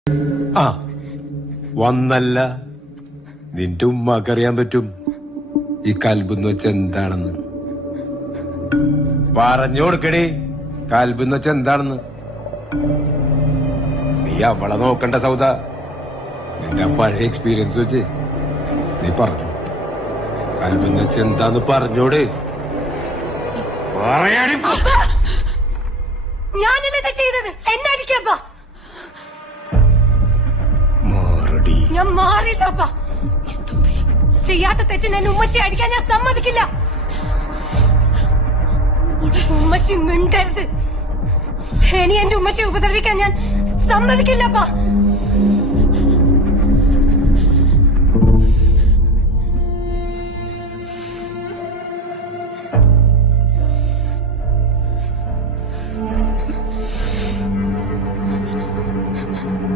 ആ വന്നല്ല നിന്റെ ഉമ്മക്കറിയാൻ പറ്റും ഈ കൽബെന്ന് വെച്ച എന്താണെന്ന്. പറഞ്ഞു കൊടുക്കണേ കൽബെന്ന് വെച്ച എന്താണെന്ന്. നീ അവളെ നോക്കണ്ട സൗദ. നിന്റെ പഴയ എക്സ്പീരിയൻസ് വെച്ച് നീ പറഞ്ഞു കൽബെന്ന് വെച്ച എന്താന്ന് പറഞ്ഞോട്. ഞാനല്ലേ ചെയ്തത്, എന്നടിക്കപ്പാ. ഞാൻ മാറില്ലപ്പാ. ചെയ്യാത്ത തെറ്റിന് എന്നെ ഉമ്മച്ചി അടിക്കാൻ ഞാൻ സമ്മതിക്കില്ല. ഉമ്മച്ചി മിണ്ടരുത്. ഇനി എന്റെ ഉമ്മച്ചി ഉപദ്രവിക്കാൻ ഞാൻ സമ്മതിക്കില്ലപ്പാ.